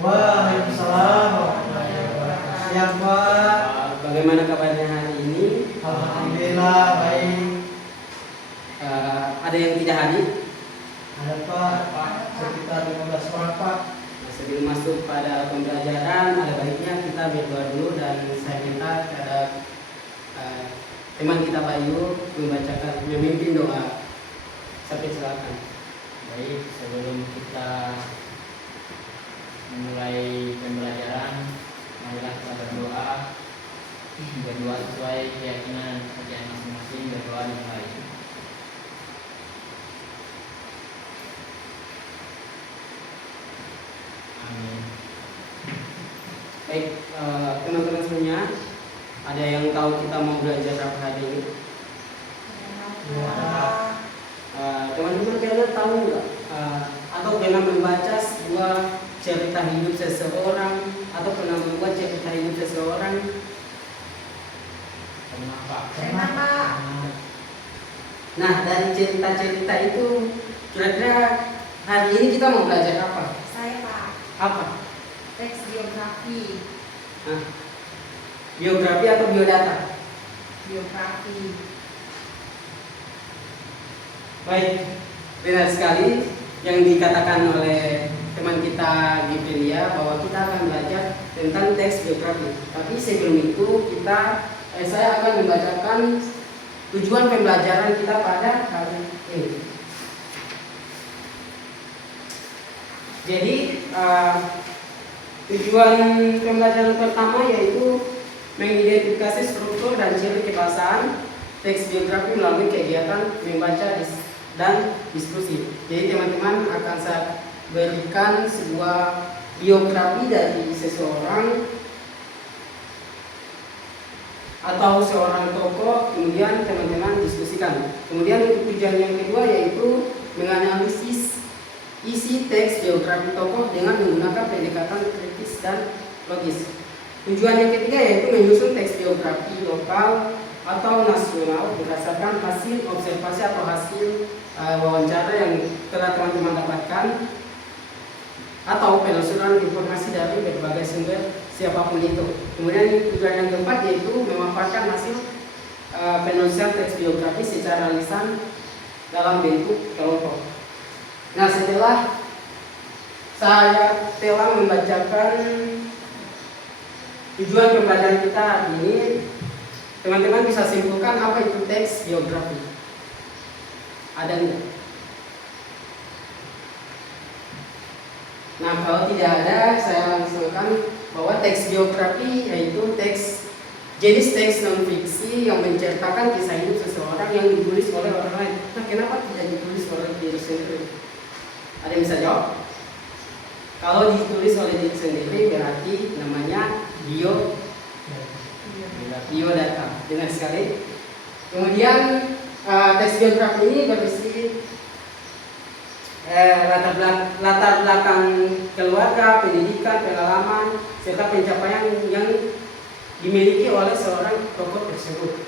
Waalaikumsalam warahmatullahi wabarakatuh. Siap, Pak. Bagaimana kabarnya hari ini? Alhamdulillah baik. Ada yang tidak hadir? Ada Pak, sekitar 15 orang Pak. Sebelum masuk pada pembelajaran, ada baiknya kita berdoa dulu dan saya minta kepada teman kita Bayu membacakan, memimpin doa. Sampai silakan. Baik, sebelum kita memulai pembelajaran, marilah kita berdoa. Berdoa sesuai keyakinan dan kepercayaan masing-masing. Berdoa dimulai. Amin. Baik, teman-teman semuanya, ada yang tahu kita mau belajar apa hari ini? Teman-teman kalian tahu nggak? Atau pernah membaca sebuah cerita hidup seseorang atau pernah membuat cerita hidup seseorang? Pernah Pak? Pernah, Pak. Nah, dari cerita-cerita itu kira-kira hari ini kita mau belajar apa? Saya, Pak. Apa? Teks biografi. Nah, biografi atau biodata? Biografi. Baik, benar sekali yang dikatakan oleh teman kita Gipilia bahwa kita akan belajar tentang teks biografi. Tapi sebelum itu saya akan membacakan tujuan pembelajaran kita pada hari ini. Jadi tujuan pembelajaran pertama yaitu mengidentifikasi struktur dan ciri kebahasaan teks biografi melalui kegiatan membaca dan diskusi. Jadi teman-teman akan saya berikan sebuah biografi dari seseorang atau seorang tokoh, kemudian teman-teman diskusikan. Kemudian untuk tujuan yang kedua yaitu menganalisis isi teks biografi tokoh dengan menggunakan pendekatan kritis dan logis. Tujuan yang ketiga yaitu menyusun teks biografi lokal atau nasional berdasarkan hasil observasi atau hasil wawancara yang telah teman-teman dapatkan atau penelusuran informasi dari berbagai sumber siapapun itu. Kemudian tujuan yang keempat yaitu memaparkan hasil penulisan teks biografi secara lisan dalam bentuk kelompok. Nah, setelah saya telah membacakan tujuan pembelajaran kita ini, teman-teman bisa simpulkan apa itu teks biografi? Ada enggak? Nah, kalau tidak ada, saya langsungkan bahwa teks biografi yaitu jenis teks non-fiksi yang menceritakan kisah hidup seseorang yang ditulis oleh orang lain. Nah, kenapa tidak ditulis oleh diri sendiri? Ada yang bisa jawab? Kalau ditulis oleh diri sendiri berarti namanya biodata. Benar sekali. Kemudian teks biografi ini berisi latar belakang keluarga, pendidikan, pengalaman, serta pencapaian yang dimiliki oleh seorang tokoh tersebut.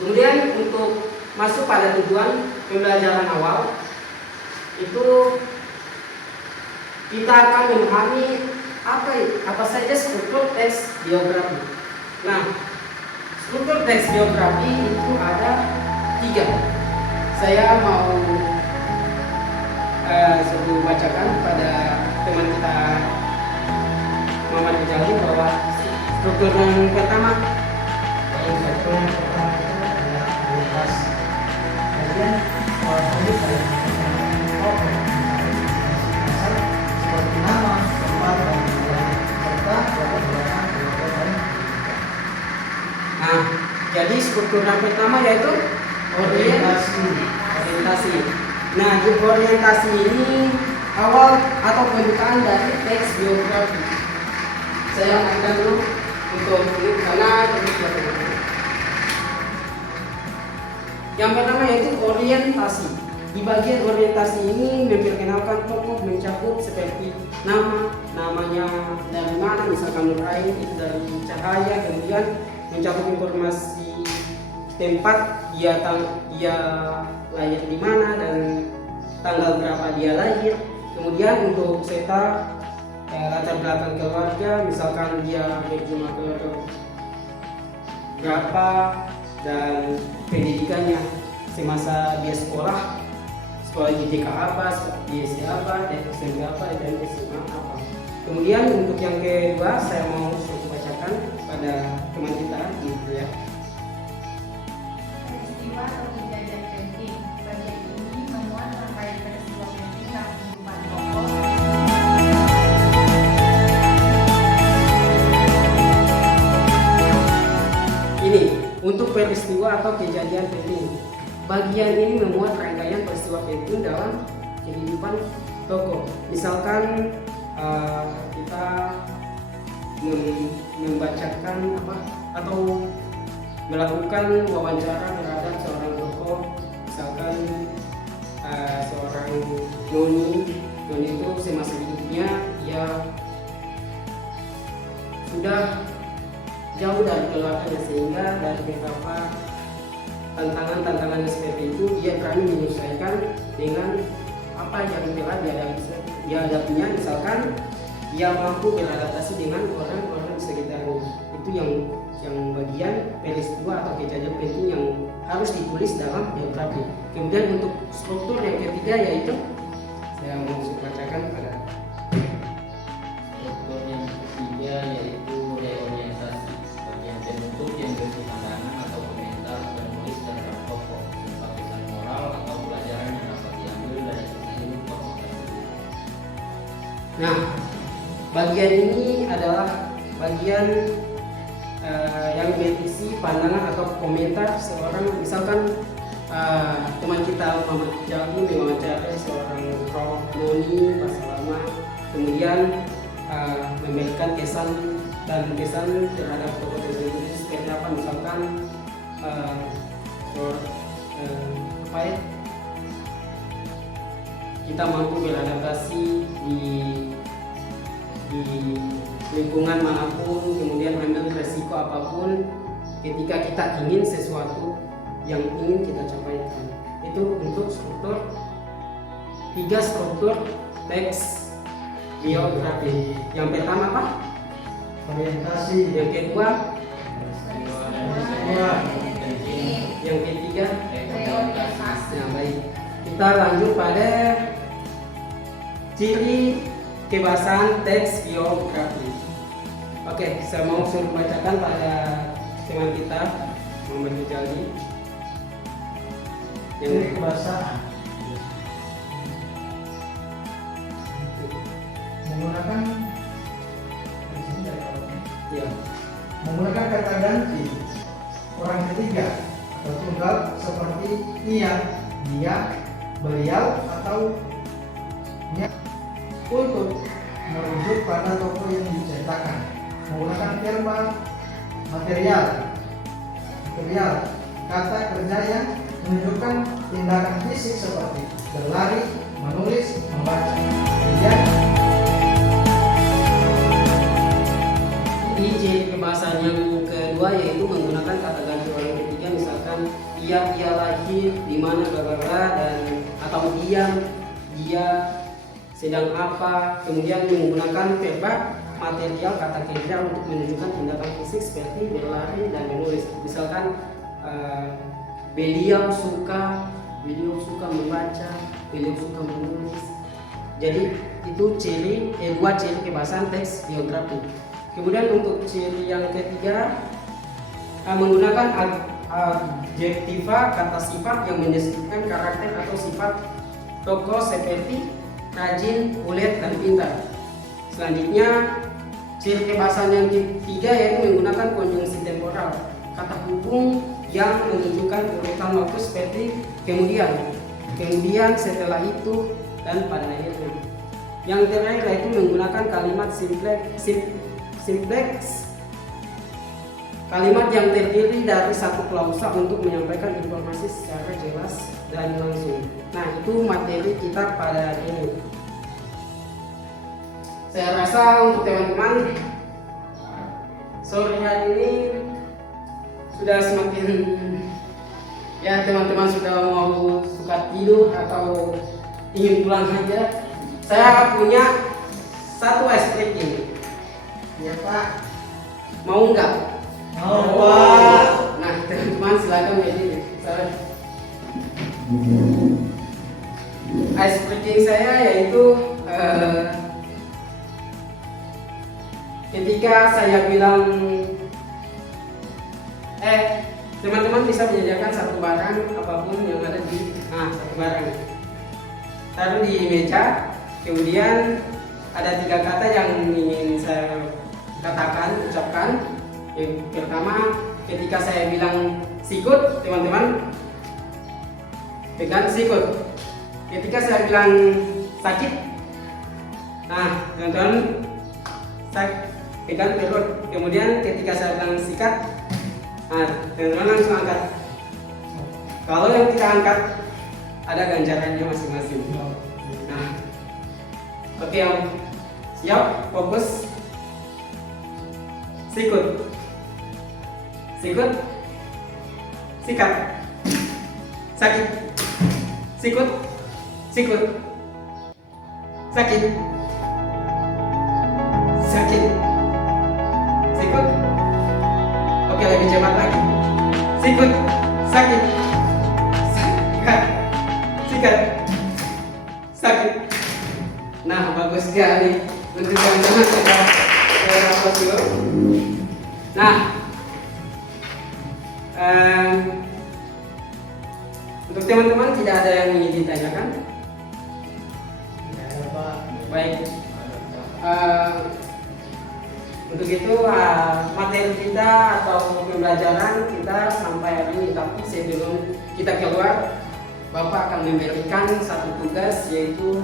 Kemudian untuk masuk pada tujuan pembelajaran awal, itu kita akan memahami apa saja struktur teks biografi. Nah, struktur teks biografi itu ada 3. Saya mau sebelum bacakan pada teman kita Muhammad Rijali bahwa struktur yang pertama Yang satu yang pertama itu adalah prioritas. Kemudian kondisi seperti nama, tempat, dan tujuan serta latar belakang keluarga dan pendidikan. Nah, jadi struktur yang pertama yaitu orientasi. Nah, di orientasi ini awal atau pembukaan dari teks biografi. Saya akan dulu untuk ini karena yang pertama yaitu orientasi. Di bagian orientasi ini memperkenalkan tokoh, mencakup seperti namanya dari mana, misalkan Nur Ain itu dari Cahaya, kemudian mencakup informasi tempat dia lahir di mana dan tanggal berapa dia lahir. Kemudian untuk serta latar belakang keluarga, misalkan dia berjumlah keluarga berapa dan pendidikannya semasa dia sekolah di TK apa, di SD apa, di SMP apa, dan di SMA apa. Kemudian untuk yang kedua saya mau bacakan pada teman kita gitu ya. Peristiwa atau kejadian penting. Bagian ini memuat rangkaian peristiwa penting dalam kehidupan tokoh. Ini untuk peristiwa atau kejadian penting. Bagian ini memuat rangkaian peristiwa penting dalam kehidupan tokoh. Misalkan kita membacakan apa atau melakukan wawancara terhadap seorang tokoh, misalkan seorang Noni itu semasa hidupnya dia sudah jauh dari keluarganya, sehingga dari beberapa tantangan seperti itu dia berani menyesuaikan dengan apa yang telah dihadapinya. Misalkan dia mampu beradaptasi dengan orang-orang di sekitarnya. Itu yang bagian peristiwa atau kejadian penting yang harus ditulis dalam biografi. Kemudian untuk struktur yang ketiga yaitu saya mau bacakan pada Struktur yang ketiga yaitu reorientasi. Bagian penutup yang berisi pandangan atau komentar penulis terhadap tokoh, serta pesan moral atau pelajaran yang dapat diambil dari kisah hidup tokoh tersebut. Nah, bagian ini adalah bagian yang berisi pandangan atau komentar seorang, misalkan teman kita Muhammad Jalmi mewawancarai seorang Prof. Noni Basalama, kemudian memberikan kesan terhadap tokoh tersebut seperti apa, misalkan apa ya, kita mampu beradaptasi di lingkungan manapun, kemudian ambil resiko apapun ketika kita ingin sesuatu yang ingin kita capai. Itu untuk tiga struktur teks biografi. Yang pertama apa? Orientasi. Yang kedua, Peristiwa dan Peristiwa. penting. yang ketiga. Reorientasi. Nah, baik. Kita lanjut pada ciri kebahasan teks biografi. Oke, saya mau suruh bacakan pada teman kita Muhammad Jalmi. Ciri kebahasaan menggunakan di sini dari awalnya. Ya. Menggunakan kata ganti orang ketiga atau tunggal seperti ia, dia, beliau atau nya untuk merujuk pada tokoh yang diceritakan. Menggunakan verba material kata kerja yang menunjukkan tindakan fisik seperti berlari, menulis, membaca. Kemudian Di ciri kebahasan yang kedua yaitu menggunakan kata ganti orang ketiga, misalkan ia lahir di mana dan atau dia sedang apa. Kemudian menggunakan verba material kata kerja untuk menunjukkan tindakan fisik seperti berlari dan menulis. Misalkan beliau suka membaca, beliau suka menulis. Jadi itu dua ciri kebahasan teks biografi. Kemudian untuk ciri yang ketiga menggunakan adjektiva kata sifat yang mendeskripsikan karakter atau sifat tokoh seperti rajin, ulet, dan pintar. Selanjutnya ciri kebahasan yang ketiga yaitu menggunakan konjungsi temporal kata hubung yang menunjukkan urutan waktu seperti kemudian, setelah itu, dan pada akhirnya. Yang terakhir yaitu menggunakan kalimat simplex, kalimat yang terdiri dari satu klausa untuk menyampaikan informasi secara jelas dan langsung. Nah, itu materi kita pada hari ini. Saya rasa untuk teman-teman sore hari ini sudah semakin, ya, teman-teman sudah mau suka tidur atau ingin pulang saja. Saya punya satu aspek Pak. Mau nggak? Mau Pak. Nah, teman-teman silakan berdiri. Ice breaking saya yaitu ketika saya bilang teman-teman bisa menyediakan satu barang apapun yang ada di satu barang taruh di meja, kemudian ada 3 kata yang ingin saya ucapkan. Yang pertama, ketika saya bilang sikut, teman-teman pegang sikut. Ketika saya bilang sakit, teman-teman pegang perut. Kemudian ketika saya bilang sikat, teman-teman langsung angkat. Kalau yang tidak angkat, ada ganjarannya masing-masing. Oke, siap, fokus. Sikut, sikut, sikat, sakit, sikut, sikut, sakit, sakit, sikut. Oke, lebih cepat lagi. Sikut, sakit, sikat, sikat, sakit. Nah, bagus sekali. Untuk teman-teman saya rapat dulu. Nah, untuk teman-teman tidak ada yang ingin ditanyakan? Ya, Pak. Baik. Untuk itu materi kita atau pembelajaran kita sampai hari ini. Tapi sebelum kita keluar, Bapak akan memberikan satu tugas, yaitu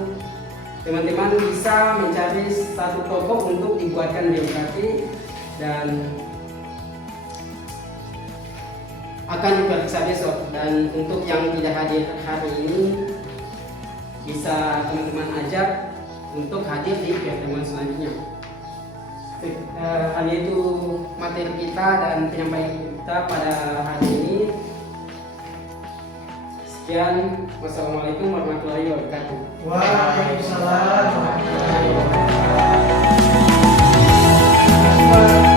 teman-teman bisa mencari satu tokoh untuk dibuatkan biografi dan akan diperiksa besok. Dan untuk yang tidak hadir hari ini, bisa teman-teman ajak untuk hadir di pertemuan selanjutnya. Hanya itu materi kita dan penyampaian kita pada hari ini. Sekian, wassalamualaikum warahmatullahi wabarakatuh. Waalaikumsalam warahmatullahi wabarakatuh.